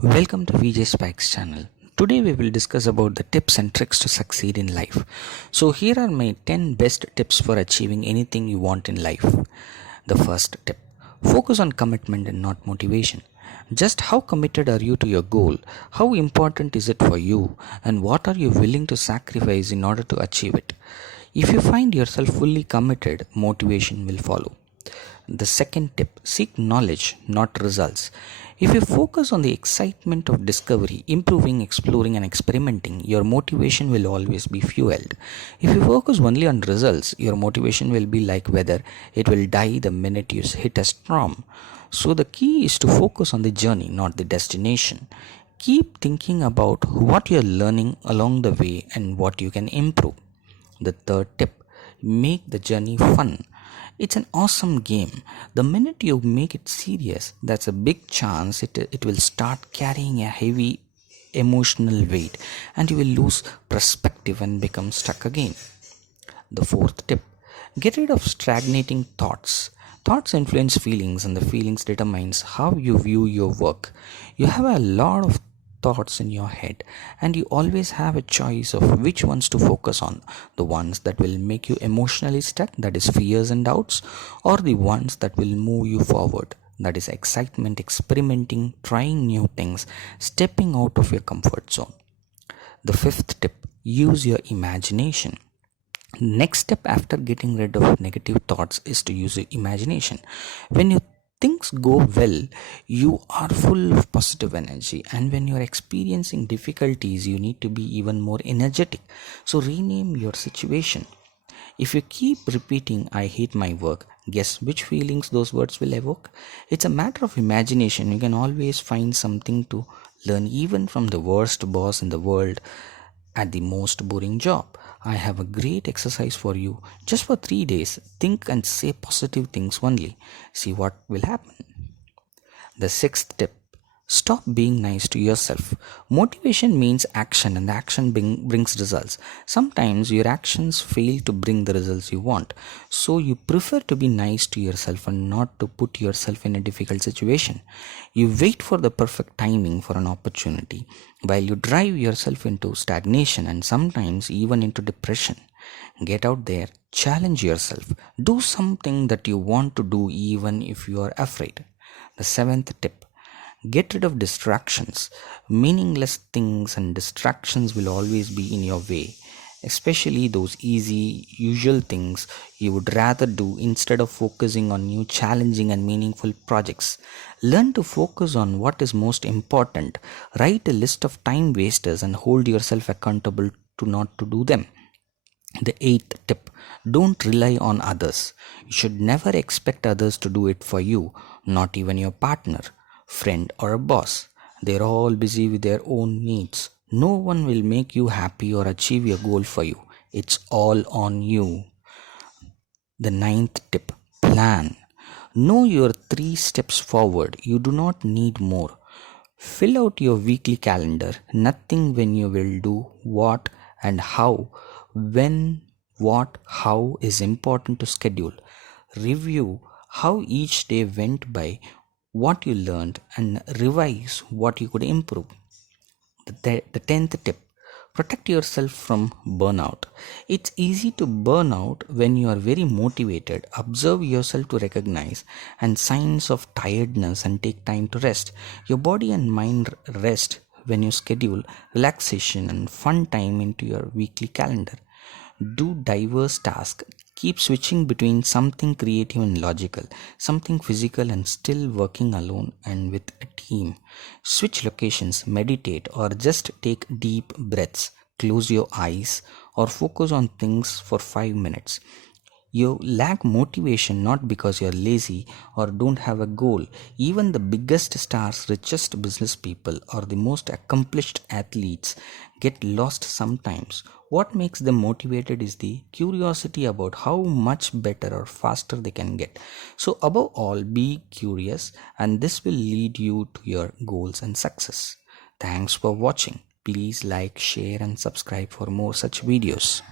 Welcome to VJ Spikes channel. Today we will discuss about the tips and tricks to succeed in life. So here are my 10 best tips for achieving anything you want in life. The first tip: focus on commitment and not motivation. Just how committed are you to your goal? How important is it for you? And what are you willing to sacrifice in order to achieve it? If you find yourself fully committed, motivation will follow. The second tip: seek knowledge, not results. If you focus on the excitement of discovery, improving, exploring, and experimenting, your motivation will always be fueled. If you focus only on results, your motivation will be like weather, it will die the minute you hit a storm. So, the key is to focus on the journey, not the destination. Keep thinking about what you're learning along the way and what you can improve. The third tip: make the journey fun. It's an awesome game. The minute you make it serious, that's a big chance it will start carrying a heavy emotional weight and you will lose perspective and become stuck again. The fourth tip: get rid of stagnating thoughts. Thoughts influence feelings and the feelings determines how you view your work. You have a lot of thoughts in your head and you always have a choice of which ones to focus on: the ones that will make you emotionally stuck, that is fears and doubts, or the ones that will move you forward, that is excitement, experimenting, trying new things, stepping out of your comfort zone. The fifth tip: use your imagination. Next step after getting rid of negative thoughts is to use your imagination. When you things go well, you are full of positive energy, and when you are experiencing difficulties, you need to be even more energetic. So rename your situation. If you keep repeating "I hate my work," guess which feelings those words will evoke? It's a matter of imagination. You can always find something to learn, even from the worst boss in the world at the most boring job. I have a great exercise for you. Just for 3 days, think and say positive things only. See what will happen. The sixth tip: stop being nice to yourself. Motivation means action, and the action brings results. Sometimes your actions fail to bring the results you want, so you prefer to be nice to yourself and not to put yourself in a difficult situation. You wait for the perfect timing for an opportunity, while you drive yourself into stagnation and sometimes even into depression. Get out there, challenge yourself, do something that you want to do even if you are afraid. The seventh tip: get rid of distractions. Meaningless things and distractions will always be in your way, especially those easy, usual things you would rather do instead of focusing on new, challenging, and meaningful projects. Learn to focus on what is most important. Write a list of time wasters and hold yourself accountable to not to do them. The eighth tip: don't rely on others. You should never expect others to do it for you, not even your partner, friend, or a boss. They're all busy with their own needs. No one will make you happy or achieve your goal for you. It's all on you. The ninth tip: plan. Know your 3 steps forward. You do not need more. Fill out your weekly calendar. Nothing when you will do, what and how. When, what, how is important to schedule. Review how each day went by, what you learned, and revise what you could improve. The 10th tip: protect yourself from burnout. It's easy to burn out when you are very motivated. Observe yourself to recognize and signs of tiredness and take time to rest. Your body and mind rest when you schedule relaxation and fun time into your weekly calendar. Do diverse tasks. Keep switching between something creative and logical, something physical and still working alone and with a team. Switch locations, meditate, or just take deep breaths. Close your eyes or focus on things for 5 minutes. You lack motivation not because you're lazy or don't have a goal. Even the biggest stars, richest business people, or the most accomplished athletes get lost sometimes. What makes them motivated is the curiosity about how much better or faster they can get. So, above all, be curious, and this will lead you to your goals and success. Thanks for watching. Please like, share, and subscribe for more such videos.